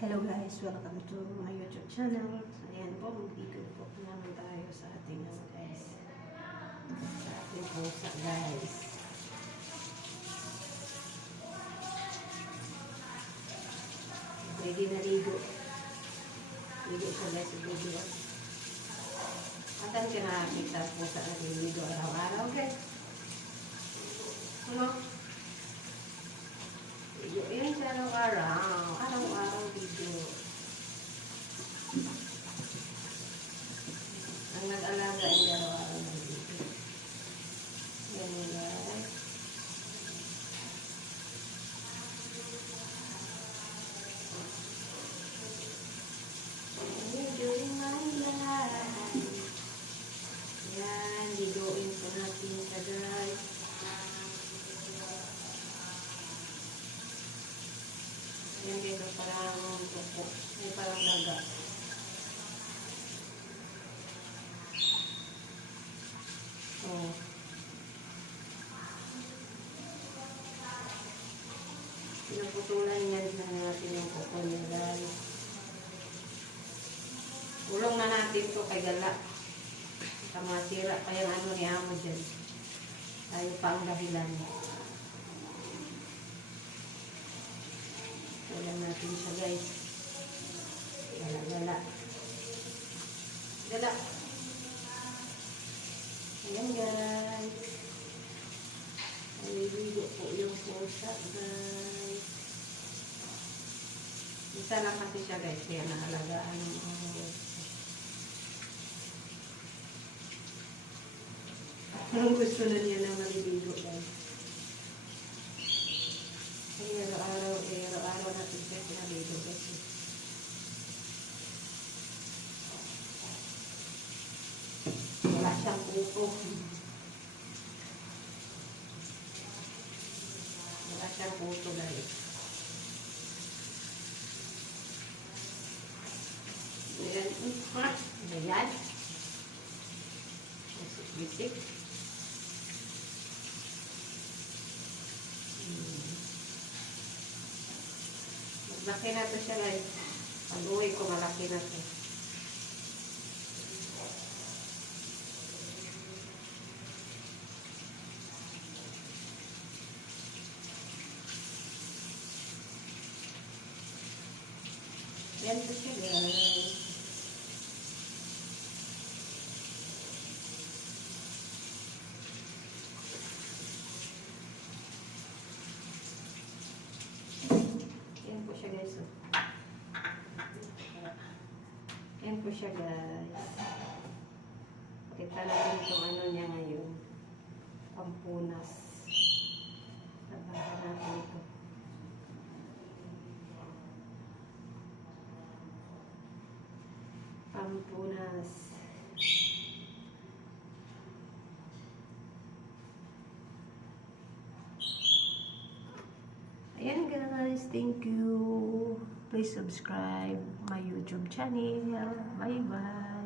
Hello guys, welcome to my YouTube channel. Ayan po, mag-ikot po naman tayo sa ating guys. Sa ating pusa guys. Ready na ligo. Ligo siya guys sa video. Matan ka nakakita po sa ating ligo araw-araw guys. Ano? Ligo yun siya araw-araw. Araw-araw ligo. Ang nag-alaga ay araw-araw na ligo. Yan guys. Ligoin my life. Yan, ligoin po natin siya guys. Yan dito parang tupo. May parang daga. So, pinaputulan yan na natin yung kuko niya guys. Ulong na natin to kay gala. Sa mga sira pa yung ano ni amo dyan. Tayo pa ang dahilan. Ulang natin siya guys. Gala. Gala. Ayan guys. Naliligo po yung pusa guys. Isa lang kasi siya guys. Kaya naalagaan mo. Ang gusto na niya na maliligo guys. Ay, araw-araw natin siya pinaligo guys. Wala siyang pupo. Wala siyang puto guys. Ayan. Ayan. Bisik. Malaki na ito siya guys. Pag-uwi ko malaki na ito. Yan po siya guys. Yan po siya guys. Yan po siya guys. Pakita natin itong ano niya ngayon. Pampunas. Labahan natin ito. Pampunas. Ayan guys, thank you. Please subscribe my YouTube channel. Bye bye.